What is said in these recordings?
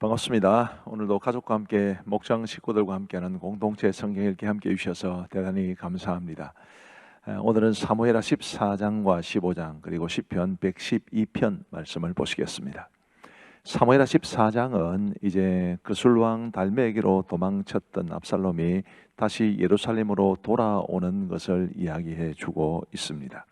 반갑습니다. 오늘도 가족과 함께 목장 식구들과 함께하는 공동체 성경 읽기 함께 해주셔서 대단히 감사합니다. 오늘은 사무엘하 14장과 15장 그리고 시편 112편 말씀을 보시겠습니다. 사무엘하 14장은 이제 그술왕 달메기로 도망쳤던 압살롬이 다시 예루살렘으로 돌아오는 것을 이야기해 주고 있습니다.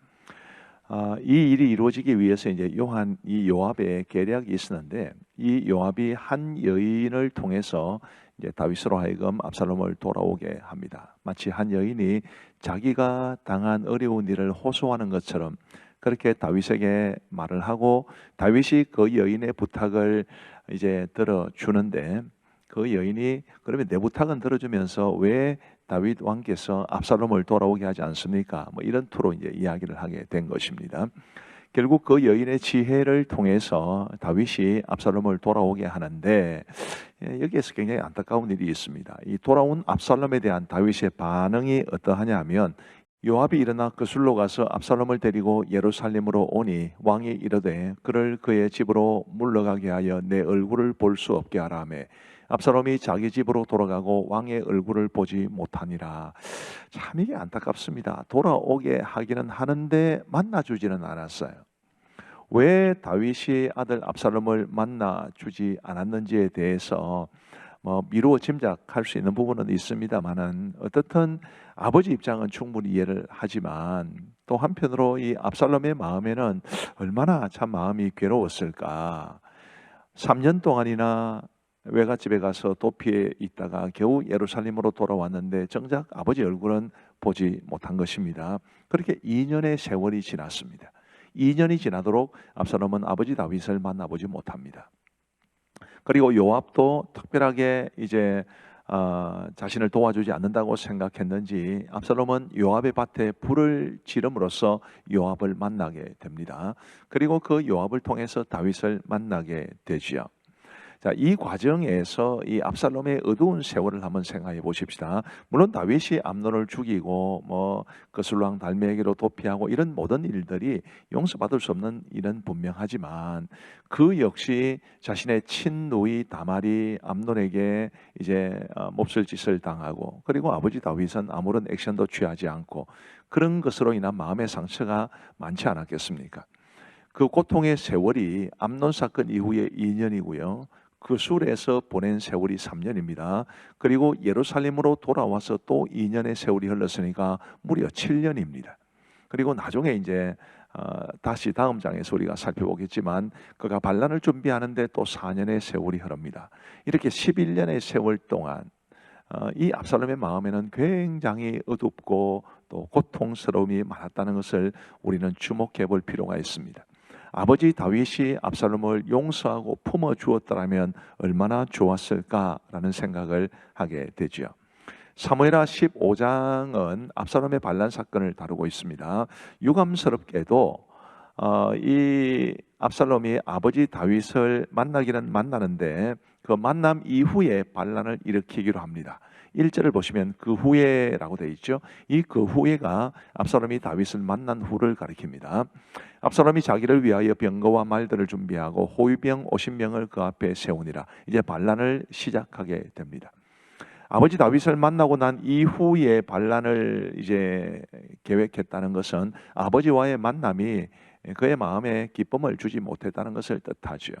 이 일이 이루어지기 위해서 이제 요압의 계략이 있었는데, 이 요압이 한 여인을 통해서 이제 다윗으로 하여금 압살롬을 돌아오게 합니다. 마치 한 여인이 자기가 당한 어려운 일을 호소하는 것처럼 그렇게 다윗에게 말을 하고, 다윗이 그 여인의 부탁을 이제 들어주는데, 그 여인이 그러면 내 부탁은 들어주면서 왜 다윗 왕께서 압살롬을 돌아오게 하지 않습니까? 뭐 이런 투로 이제 이야기를 하게 된 것입니다. 결국 그 여인의 지혜를 통해서 다윗이 압살롬을 돌아오게 하는데, 여기에서 굉장히 안타까운 일이 있습니다. 이 돌아온 압살롬에 대한 다윗의 반응이 어떠하냐 하면, 요압이 일어나 그술로 가서 압살롬을 데리고 예루살렘으로 오니 왕이 이르되 그를 그의 집으로 물러가게 하여 내 얼굴을 볼 수 없게 하라 하며, 압살롬이 자기 집으로 돌아가고 왕의 얼굴을 보지 못하니라. 참 이게 안타깝습니다. 돌아오게 하기는 하는데 만나주지는 않았어요. 왜 다윗이 아들 압살롬을 만나주지 않았는지에 대해서 미루어 짐작할 수 있는 부분은 있습니다만은, 어떻든 아버지 입장은 충분히 이해를 하지만 또 한편으로 이 압살롬의 마음에는 얼마나 참 마음이 괴로웠을까. 3년 동안이나 외갓집에 가서 도피해 있다가 겨우 예루살렘으로 돌아왔는데 정작 아버지 얼굴은 보지 못한 것입니다. 그렇게 2년의 세월이 지났습니다. 2년이 지나도록 압살롬은 아버지 다윗을 만나보지 못합니다. 그리고 요압도 특별하게 이제 자신을 도와주지 않는다고 생각했는지 압살롬은 요압의 밭에 불을 지름으로써 요압을 만나게 됩니다. 그리고 그 요압을 통해서 다윗을 만나게 되지요. 자, 이 과정에서 이 압살롬의 어두운 세월을 한번 생각해 보십시다. 물론 다윗이 암논을 죽이고 그술왕 달메기로 도피하고 이런 모든 일들이 용서받을 수 없는 일은 분명하지만, 그 역시 자신의 친누이 다말이 암논에게 이제 몹쓸 짓을 당하고, 그리고 아버지 다윗은 아무런 액션도 취하지 않고, 그런 것으로 인한 마음의 상처가 많지 않았겠습니까? 그 고통의 세월이 암논 사건 이후에 2년이고요. 그술에서 보낸 세월이 3년입니다. 그리고 예루살렘으로 돌아와서 또 2년의 세월이 흘렀으니까 무려 7년입니다. 그리고 나중에 이제 다시 다음 장에서 우리가 살펴보겠지만, 그가 반란을 준비하는데 또 4년의 세월이 흐릅니다. 이렇게 11년의 세월 동안 이 압살롬의 마음에는 굉장히 어둡고 또 고통스러움이 많았다는 것을 우리는 주목해 볼 필요가 있습니다. 아버지 다윗이 압살롬을 용서하고 품어 주었더라면 얼마나 좋았을까라는 생각을 하게 되죠. 사무엘하 15장은 압살롬의 반란 사건을 다루고 있습니다. 유감스럽게도 이 압살롬이 아버지 다윗을 만나기는 만나는데, 그 만남 이후에 반란을 일으키기로 합니다. 1절을 보시면 그 후에라고 되어 있죠. 이 그 후에가 압살롬이 다윗을 만난 후를 가리킵니다. 압살롬이 자기를 위하여 병거와 말들을 준비하고 호위병 50명을 그 앞에 세우니라. 이제 반란을 시작하게 됩니다. 아버지 다윗을 만나고 난 이후에 반란을 이제 계획했다는 것은 아버지와의 만남이 그의 마음에 기쁨을 주지 못했다는 것을 뜻하죠.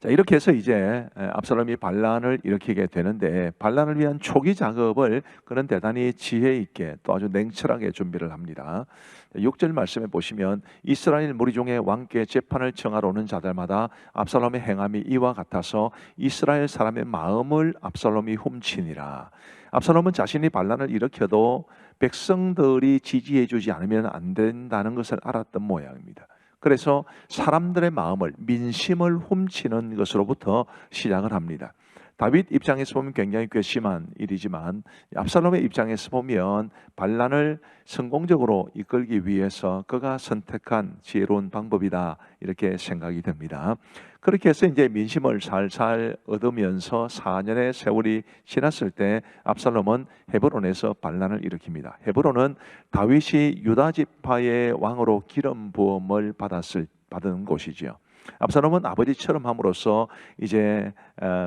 자, 이렇게 해서 이제 압살롬이 반란을 일으키게 되는데, 반란을 위한 초기 작업을 그는 대단히 지혜 있게 또 아주 냉철하게 준비를 합니다. 6절 말씀에 보시면, 이스라엘 무리 중에 왕께 재판을 청하러 오는 자들마다 압살롬의 행함이 이와 같아서 이스라엘 사람의 마음을 압살롬이 훔치니라. 압살롬은 자신이 반란을 일으켜도 백성들이 지지해 주지 않으면 안 된다는 것을 알았던 모양입니다. 그래서 사람들의 마음을, 민심을 훔치는 것으로부터 시작을 합니다. 다윗 입장에서 보면 굉장히 괘씸한 일이지만, 압살롬의 입장에서 보면 반란을 성공적으로 이끌기 위해서 그가 선택한 지혜로운 방법이다, 이렇게 생각이 됩니다. 그렇게 해서 이제 민심을 살살 얻으면서 4년의 세월이 지났을 때 압살롬은 헤브론에서 반란을 일으킵니다. 헤브론은 다윗이 유다 지파의 왕으로 기름 부음을 받은 곳이지요. 압살롬은 아버지처럼 함으로써 이제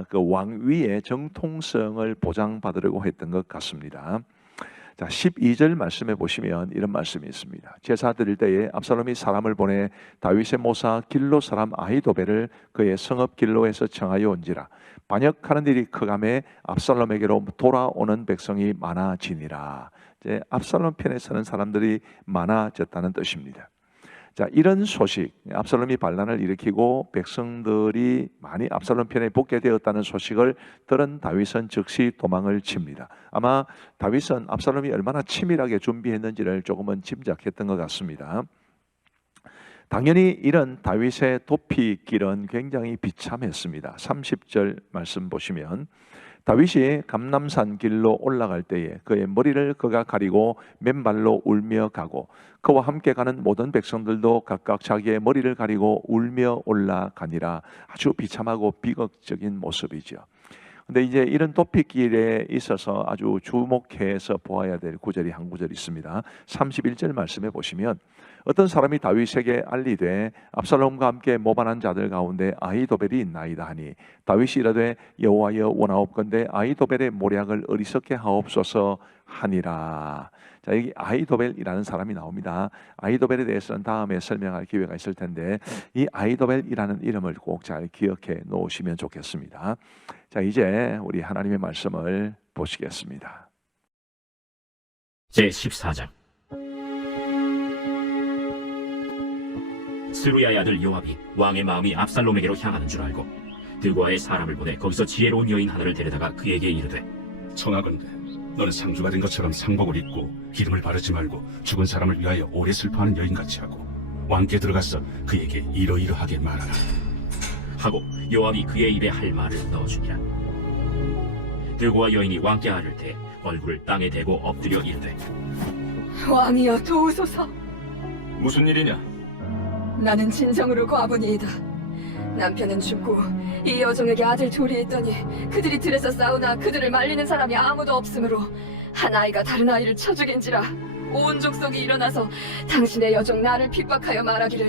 그 왕위의 정통성을 보장받으려고 했던 것 같습니다. 자, 12절 말씀에 보시면 이런 말씀이 있습니다. 제사 드릴 때에 압살롬이 사람을 보내 다윗의 모사 길로 사람 아히도벨을 그의 성읍 길로에서 청하여 온지라. 반역하는 일이 크감에 압살롬에게로 돌아오는 백성이 많아지니라. 이제 압살롬 편에 서는 사람들이 많아졌다는 뜻입니다. 자, 이런 소식, 압살롬이 반란을 일으키고 백성들이 많이 압살롬 편에 붙게 되었다는 소식을 들은 다윗은 즉시 도망을 칩니다. 아마 다윗은 압살롬이 얼마나 치밀하게 준비했는지를 조금은 짐작했던 것 같습니다. 당연히 이런 다윗의 도피길은 굉장히 비참했습니다. 30절 말씀 보시면 다윗이 감람산 길로 올라갈 때에 그의 머리를 그가 가리고 맨발로 울며 가고 그와 함께 가는 모든 백성들도 각각 자기의 머리를 가리고 울며 올라가니라. 아주 비참하고 비극적인 모습이죠. 근데 이제 이런 도피길에 있어서 아주 주목해서 보아야 될 구절이 한 구절 있습니다. 31절 말씀해 보시면 어떤 사람이 다윗에게 알리되 압살롬과 함께 모반한 자들 가운데 아히도벨이 있나이다 하니 다윗이 이르되 여호와여 원하옵건대 아히도벨의 모략을 어리석게 하옵소서 하니라. 자, 여기 아히도벨이라는 사람이 나옵니다. 아히도벨에 대해서는 다음에 설명할 기회가 있을 텐데 이 아히도벨이라는 이름을 꼭 잘 기억해 놓으시면 좋겠습니다. 자, 이제 우리 하나님의 말씀을 보시겠습니다. 제14장. 스루야의 아들 요압이 왕의 마음이 압살롬에게로 향하는 줄 알고 드고아의 사람을 보내 거기서 지혜로운 여인 하나를 데려다가 그에게 이르되 청하건대 너는 상주가 된 것처럼 상복을 입고 기름을 바르지 말고 죽은 사람을 위하여 오래 슬퍼하는 여인같이 하고 왕께 들어가서 그에게 이러이러하게 말하라 하고 요압이 그의 입에 할 말을 넣어주니라. 드고아 여인이 왕께 아를 때 얼굴을 땅에 대고 엎드려 이르되 왕이여 도우소서. 무슨 일이냐? 나는 진정으로 과부니이다. 남편은 죽고 이 여종에게 아들 둘이 있더니 그들이 들에서 싸우나 그들을 말리는 사람이 아무도 없으므로 한 아이가 다른 아이를 쳐 죽인지라. 온 족속이 일어나서 당신의 여종 나를 핍박하여 말하기를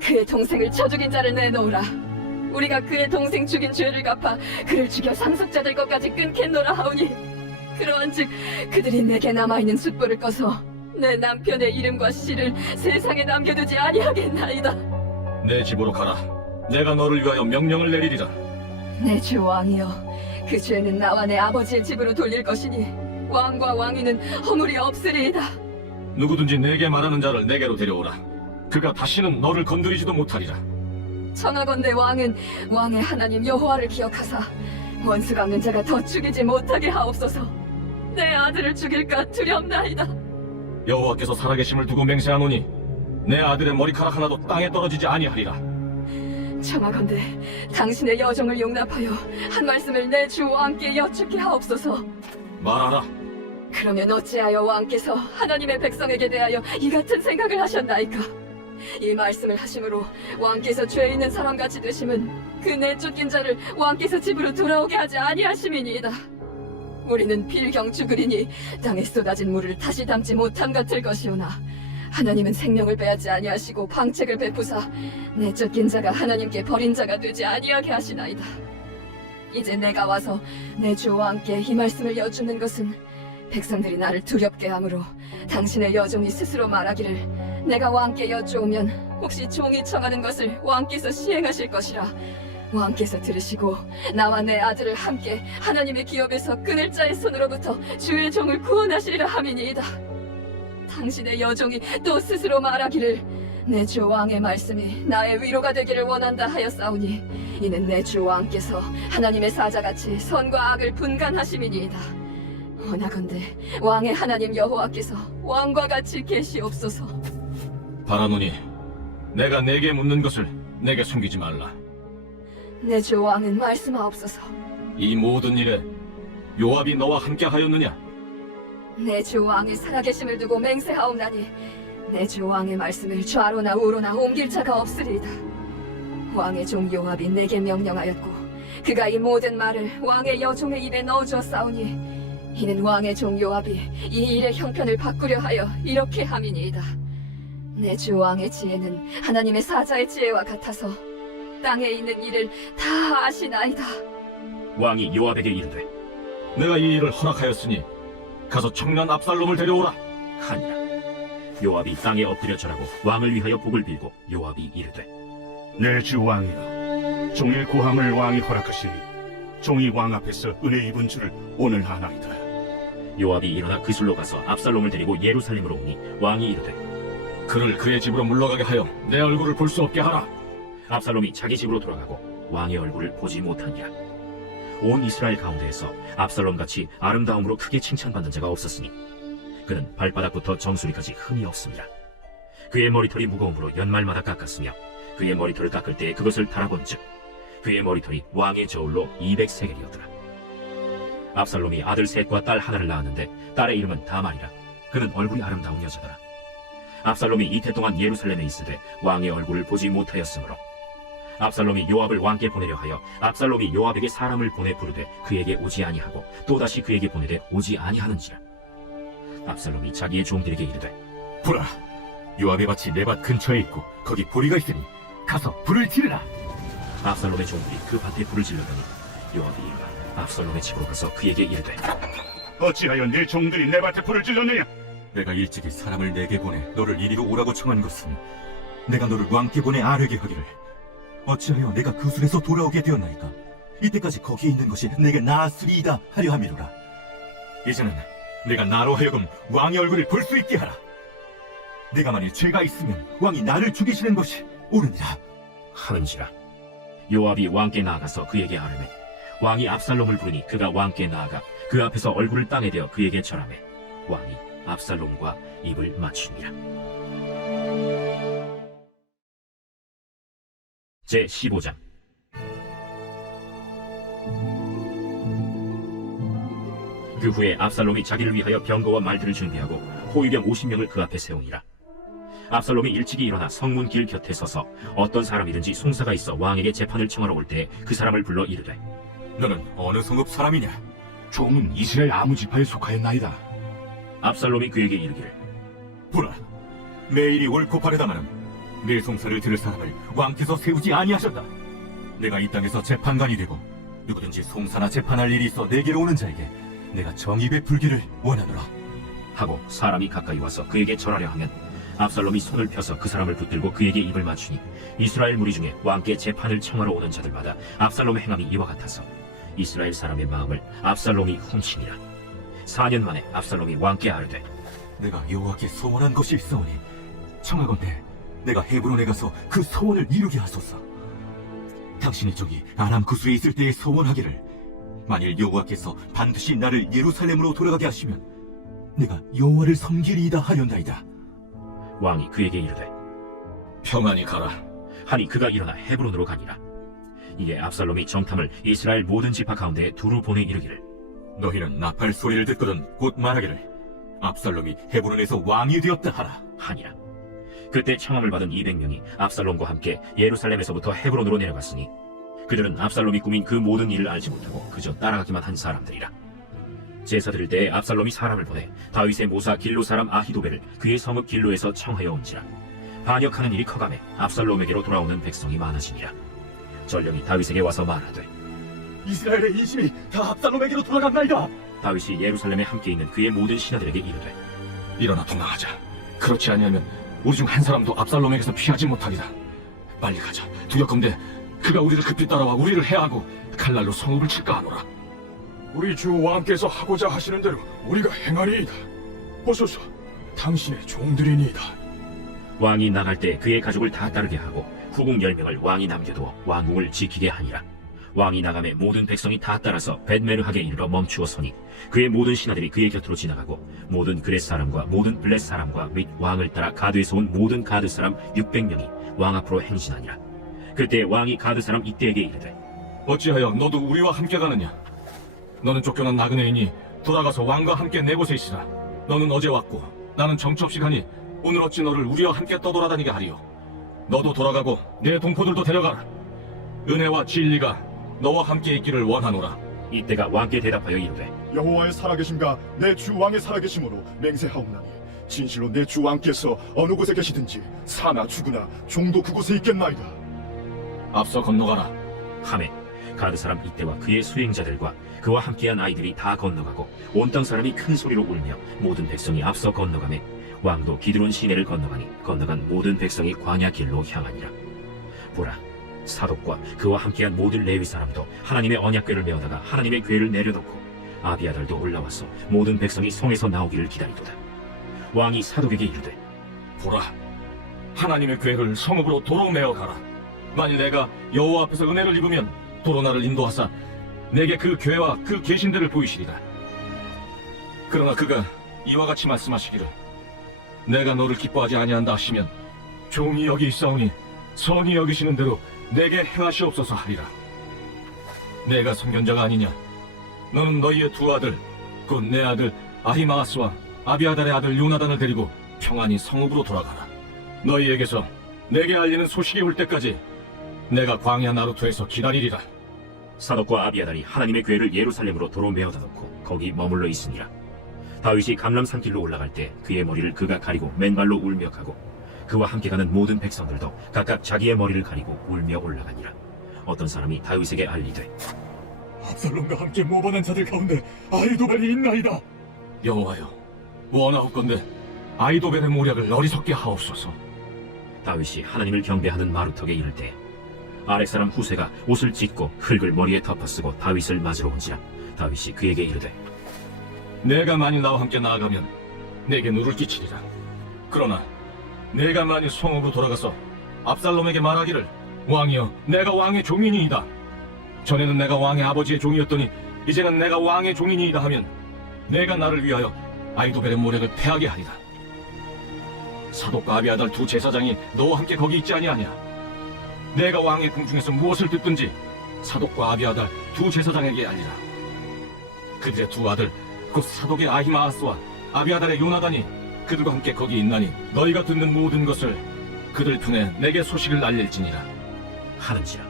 그의 동생을 쳐 죽인 자를 내놓으라. 우리가 그의 동생 죽인 죄를 갚아 그를 죽여 상속자들 것까지 끊겠노라 하오니 그러한즉 그들이 내게 남아있는 숯불을 꺼서 내 남편의 이름과 씨를 세상에 남겨두지 아니하겠나이다. 내 집으로 가라. 내가 너를 위하여 명령을 내리리라. 내 주 왕이여, 그 죄는 나와 내 아버지의 집으로 돌릴 것이니 왕과 왕위는 허물이 없으리이다. 누구든지 내게 말하는 자를 내게로 데려오라. 그가 다시는 너를 건드리지도 못하리라. 청하건대 왕은 왕의 하나님 여호와를 기억하사 원수 갚는 자가 더 죽이지 못하게 하옵소서. 내 아들을 죽일까 두렵나이다. 여호와께서 살아계심을 두고 맹세하노니 내 아들의 머리카락 하나도 땅에 떨어지지 아니하리라. 청하건대 당신의 여종을 용납하여 한 말씀을 내 주 왕께 여쭙게 하옵소서. 말하라. 그러면 어찌하여 왕께서 하나님의 백성에게 대하여 이 같은 생각을 하셨나이까? 이 말씀을 하심으로 왕께서 죄 있는 사람같이 되심은 그 내쫓긴 자를 왕께서 집으로 돌아오게 하지 아니하심이니이다. 우리는 필경 죽으리니 땅에 쏟아진 물을 다시 담지 못함 같을 것이오나 하나님은 생명을 빼앗지 아니하시고 방책을 베푸사 내쫓긴 자가 하나님께 버린 자가 되지 아니하게 하시나이다. 이제 내가 와서 내 주 왕께 이 말씀을 여쭙는 것은 백성들이 나를 두렵게 하므로 당신의 여종이 스스로 말하기를 내가 왕께 여쭈오면 혹시 종이 청하는 것을 왕께서 시행하실 것이라 왕께서 들으시고 나와 내 아들을 함께 하나님의 기업에서 끊을 자의 손으로부터 주의 종을 구원하시리라 함이니이다. 당신의 여종이 또 스스로 말하기를 내 주 왕의 말씀이 나의 위로가 되기를 원한다 하였사오니 이는 내 주 왕께서 하나님의 사자같이 선과 악을 분간하심이니이다. 원하건대 왕의 하나님 여호와께서 왕과 같이 계시옵소서. 바라노니 내가 내게 묻는 것을 내게 숨기지 말라. 내 주 왕은 말씀하옵소서. 이 모든 일에 요압이 너와 함께하였느냐? 내 주 왕이 살아계심을 두고 맹세하옵나니 내 주 왕의 말씀을 좌로나 우로나 옮길 자가 없으리이다. 왕의 종 요압이 내게 명령하였고 그가 이 모든 말을 왕의 여종의 입에 넣어주었사오니 이는 왕의 종 요압이 이 일의 형편을 바꾸려 하여 이렇게 함이니이다. 내 주 왕의 지혜는 하나님의 사자의 지혜와 같아서 땅에 있는 일을 다 아시나이다. 왕이 요압에게 이르되 내가 이 일을 허락하였으니 가서 청년 압살롬을 데려오라. 하니라. 요압이 땅에 엎드려 절하고 왕을 위하여 복을 빌고 요압이 이르되 내 주 왕이여, 종의 고함을 왕이 허락하시니 종이 왕 앞에서 은혜 입은 줄을 오늘 아나이다. 요압이 일어나 그술로 가서 압살롬을 데리고 예루살렘으로 오니 왕이 이르되 그를 그의 집으로 물러가게 하여 내 얼굴을 볼 수 없게 하라. 압살롬이 자기 집으로 돌아가고 왕의 얼굴을 보지 못하니라. 온 이스라엘 가운데에서 압살롬같이 아름다움으로 크게 칭찬받는 자가 없었으니 그는 발바닥부터 정수리까지 흠이 없습니다. 그의 머리털이 무거움으로 연말마다 깎았으며 그의 머리털을 깎을 때에 그것을 달아본즉 그의 머리털이 왕의 저울로 200세겔이었더라. 압살롬이 아들 셋과 딸 하나를 낳았는데 딸의 이름은 다말이라. 그는 얼굴이 아름다운 여자더라. 압살롬이 이태 동안 예루살렘에 있으되 왕의 얼굴을 보지 못하였으므로 압살롬이 요압을 왕께 보내려 하여 압살롬이 요압에게 사람을 보내 부르되 그에게 오지 아니하고 또다시 그에게 보내되 오지 아니하는지라. 압살롬이 자기의 종들에게 이르되 보라, 요압의 밭이 내 밭 근처에 있고 거기 보리가 있으니 가서 불을 지르라. 압살롬의 종들이 그 밭에 불을 질렀더니 요압이 일어나 압살롬의 집으로 가서 그에게 이르되 어찌하여 내 종들이 내 밭에 불을 질렀느냐? 내가 일찍이 사람을 내게 보내 너를 이리로 오라고 청한 것은 내가 너를 왕께 보내 아뢰게 하기를 어찌하여 내가 그술에서 돌아오게 되었나이까? 이때까지 거기에 있는 것이 내게 나았으리이다 하려 함이로라. 이제는 내가 나로 하여금 왕의 얼굴을 볼 수 있게 하라. 내가 만일 죄가 있으면 왕이 나를 죽이시는 것이 옳으니라. 하는지라. 요압이 왕께 나아가서 그에게 아뢰매 왕이 압살롬을 부르니 그가 왕께 나아가 그 앞에서 얼굴을 땅에 대어 그에게 절하매 왕이 압살롬과 입을 맞추니라. 제15장. 그 후에 압살롬이 자기를 위하여 병거와 말들을 준비하고 호위병 50명을 그 앞에 세우니라. 압살롬이 일찍이 일어나 성문 길 곁에 서서 어떤 사람이든지 송사가 있어 왕에게 재판을 청하러 올 때 그 사람을 불러 이르되 너는 어느 성읍 사람이냐? 종은 이스라엘 아무 지파에 속하였나이다. 압살롬이 그에게 이르기를 보라, 매일이 옳고 바르다마는 내 송사를 들을 사람을 왕께서 세우지 아니하셨다. 내가 이 땅에서 재판관이 되고 누구든지 송사나 재판할 일이 있어 내게로 오는 자에게 내가 정의 베풀기를 원하노라. 하고 사람이 가까이 와서 그에게 절하려 하면 압살롬이 손을 펴서 그 사람을 붙들고 그에게 입을 맞추니 이스라엘 무리 중에 왕께 재판을 청하러 오는 자들마다 압살롬의 행함이 이와 같아서 이스라엘 사람의 마음을 압살롬이 훔치니라. 4년 만에 압살롬이 왕께 아뢰되 내가 여호와께 소원한 것이 있사오니 청하건대 내가 헤브론에 가서 그 소원을 이루게 하소서. 당신이 저기 아람 구스에 있을 때에 소원하기를 만일 여호와께서 반드시 나를 예루살렘으로 돌아가게 하시면 내가 여호와를 섬기리이다 하였나이다. 왕이 그에게 이르되 평안히 가라. 하니 그가 일어나 헤브론으로 가니라. 이에 압살롬이 정탐을 이스라엘 모든 지파 가운데 두루 보내 이르기를 너희는 나팔 소리를 듣거든 곧 말하기를 압살롬이 헤브론에서 왕이 되었다 하라. 하니라. 그때 청함을 받은 200명이 압살롬과 함께 예루살렘에서부터 헤브론으로 내려갔으니 그들은 압살롬이 꾸민 그 모든 일을 알지 못하고 그저 따라가기만 한 사람들이라. 제사 드릴 때에 압살롬이 사람을 보내 다윗의 모사 길로 사람 아히도벨을 그의 성읍 길로에서 청하여 온지라. 반역하는 일이 커가매 압살롬에게로 돌아오는 백성이 많아지니라. 전령이 다윗에게 와서 말하되 이스라엘의 인심이 다 압살롬에게로 돌아간나이다. 다윗이 예루살렘에 함께 있는 그의 모든 신하들에게 이르되 일어나 도망하자. 그렇지 아니하면 우리 중 한 사람도 압살롬에게서 피하지 못하리다. 빨리 가자. 두렵건대 그가 우리를 급히 따라와 우리를 해하고 칼날로 성읍을 칠까 하노라. 우리 주 왕께서 하고자 하시는 대로 우리가 행하리이다. 보소서, 당신의 종들이니이다. 왕이 나갈 때 그의 가족을 다 따르게 하고 후궁 10명을 왕이 남겨두어 왕궁을 지키게 하니라. 왕이 나가매 모든 백성이 다 따라서 벳메르하게 이르러 멈추어 서니 그의 모든 신하들이 그의 곁으로 지나가고 모든 그렛 사람과 모든 블렛 사람과 및 왕을 따라 가드에서 온 모든 가드 사람 600명이 왕 앞으로 행진하니라. 그때 왕이 가드 사람 이때에게 이르되 어찌하여 너도 우리와 함께 가느냐? 너는 쫓겨난 나그네이니 돌아가서 왕과 함께 내 곳에 있으라. 너는 어제 왔고 나는 정첩시 가니 오늘 어찌 너를 우리와 함께 떠돌아다니게 하리요? 너도 돌아가고 내 동포들도 데려가라. 은혜와 진리가 너와 함께 있기를 원하노라. 이때가 왕께 대답하여 이르되 여호와의 살아계심과 내 주 왕의 살아계심으로 맹세하옵나니 진실로 내 주 왕께서 어느 곳에 계시든지 사나 죽으나 종도 그곳에 있겠나이다. 앞서 건너가라. 하매 가드 사람 이때와 그의 수행자들과 그와 함께한 아이들이 다 건너가고 온 땅 사람이 큰 소리로 울며 모든 백성이 앞서 건너가매 왕도 기드론 시내를 건너가니 건너간 모든 백성이 광야 길로 향하니라. 보라, 사독과 그와 함께한 모든 레위 사람도 하나님의 언약궤를 메어다가 하나님의 궤를 내려놓고 아비아달도 올라와서 모든 백성이 성에서 나오기를 기다리도다. 왕이 사독에게 이르되 보라, 하나님의 궤를 성읍으로 도로 메어 가라. 만일 내가 여호와 앞에서 은혜를 입으면 도로 나를 인도하사 내게 그 궤와 그 계신들을 보이시리라. 그러나 그가 이와 같이 말씀하시기를 내가 너를 기뻐하지 아니한다 하시면 종이 여기 있사오니 선히 여기시는 대로 내게 행하시옵소서 하리라. 내가 선견자가 아니냐? 너는 너희의 두 아들 곧 내 아들 아히마아스와 아비아달의 아들 요나단을 데리고 평안히 성읍으로 돌아가라. 너희에게서 내게 알리는 소식이 올 때까지 내가 광야 나루토에서 기다리리라. 사독과 아비아달이 하나님의 궤를 예루살렘으로 도로 메어다 놓고 거기 머물러 있으니라. 다윗이 감람산 길로 올라갈 때 그의 머리를 그가 가리고 맨발로 울며 가고 그와 함께 가는 모든 백성들도 각각 자기의 머리를 가리고 울며 올라가니라. 어떤 사람이 다윗에게 알리되 압살롬과 함께 모반한 자들 가운데 아히도벨이 있나이다. 여호와여, 원하옵건대 아히도벨의 모략을 어리석게 하옵소서. 다윗이 하나님을 경배하는 마루턱에 이를 때 아렉 사람 후세가 옷을 찢고 흙을 머리에 덮어쓰고 다윗을 맞으러 온지라. 다윗이 그에게 이르되 내가 만일 나와 함께 나아가면 내게 누를 끼치리라. 그러나 내가 만일 성읍으로 돌아가서 압살롬에게 말하기를 왕이여, 내가 왕의 종이니이다. 전에는 내가 왕의 아버지의 종이었더니 이제는 내가 왕의 종이니이다 하면 내가 나를 위하여 아히도벨의 모략을 패하게 하리라. 사독과 아비아달 두 제사장이 너와 함께 거기 있지 아니하냐? 내가 왕의 궁중에서 무엇을 듣든지 사독과 아비아달 두 제사장에게 알리라. 그들의 두 아들 곧 사독의 아히마아스와 아비아달의 요나단이 그들과 함께 거기 있나니 너희가 듣는 모든 것을 그들 편에 내게 소식을 알릴지니라. 하는지라.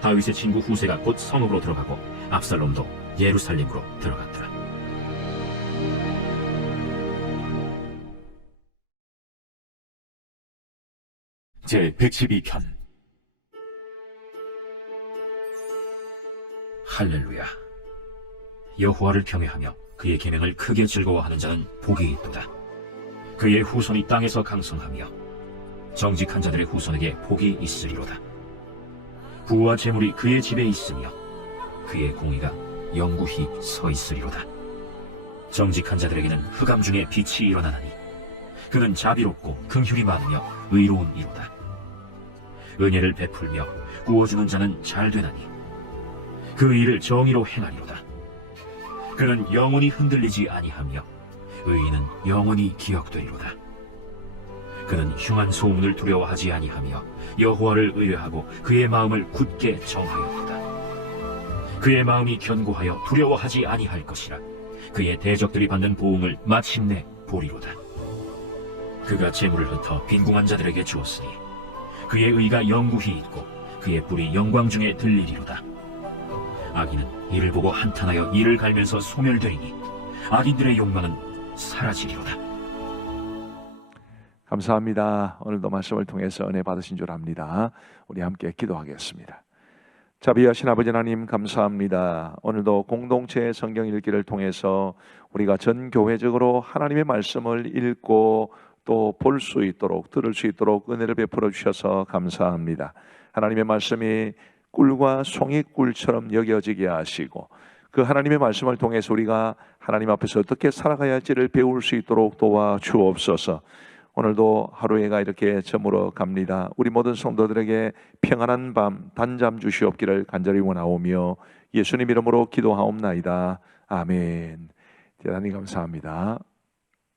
다윗의 친구 후세가 곧 성읍으로 들어가고 압살롬도 예루살렘으로 들어갔더라. 제 112편. 할렐루야. 여호와를 경외하며 그의 계명을 크게 즐거워하는 자는 복이 있도다. 그의 후손이 땅에서 강성하며 정직한 자들의 후손에게 복이 있으리로다. 부와 재물이 그의 집에 있으며 그의 공의가 영구히 서 있으리로다. 정직한 자들에게는 흑암 중에 빛이 일어나나니 그는 자비롭고 긍휼이 많으며 의로운 이로다. 은혜를 베풀며 구워주는 자는 잘 되나니 그 일을 정의로 행하리로다. 그는 영원히 흔들리지 아니하며 의인은 영원히 기억되리로다. 그는 흉한 소문을 두려워하지 아니하며 여호와를 의뢰하고 그의 마음을 굳게 정하였도다. 그의 마음이 견고하여 두려워하지 아니할 것이라. 그의 대적들이 받는 보응을 마침내 보리로다. 그가 재물을 흩어 빈궁한 자들에게 주었으니 그의 의가 영구히 있고 그의 뿔이 영광 중에 들리리로다. 악인은 이를 보고 한탄하여 이를 갈면서 소멸되리니 악인들의 욕망은 사라지리로다. 감사합니다. 오늘도 말씀을 통해서 은혜 받으신 줄 압니다. 우리 함께 기도하겠습니다. 자비하신 아버지 하나님 감사합니다. 오늘도 공동체 성경 읽기를 통해서 우리가 전 교회적으로 하나님의 말씀을 읽고 또 볼 수 있도록 들을 수 있도록 은혜를 베풀어 주셔서 감사합니다. 하나님의 말씀이 꿀과 송이꿀처럼 여겨지게 하시고 그 하나님의 말씀을 통해서 우리가 하나님 앞에서 어떻게 살아가야 할지를 배울 수 있도록 도와주옵소서. 오늘도 하루해가 이렇게 저물어 갑니다. 우리 모든 성도들에게 평안한 밤 단잠 주시옵기를 간절히 원하오며 예수님 이름으로 기도하옵나이다. 아멘. 대단히 감사합니다.